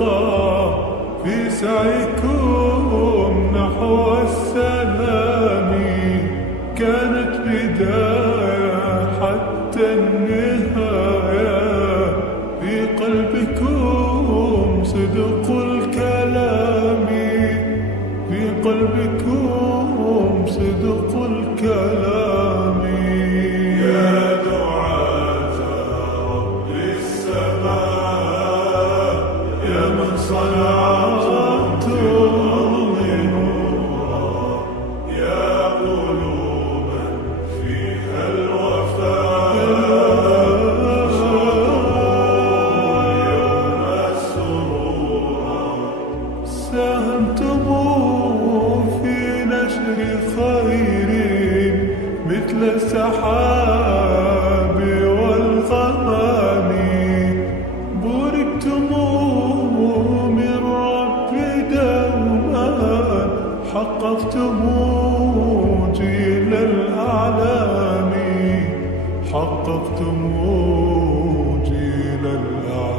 ترقى في سعيكم نحو السلام. كانت بداية حتى النهاية، في قلبكم صدق الكلام، في قلبكم صدق الكلام. يا دعاة رب السماء، يا من صنعتم الأرض نورا، يا قلوبا فيها الوفاء، يوم سرورا. ساهمتم في نشر خير مثل السحاب والغمام، بوركتم من رب دوما، حققتم جيل الأعلام، حققتم جيل الأعلام.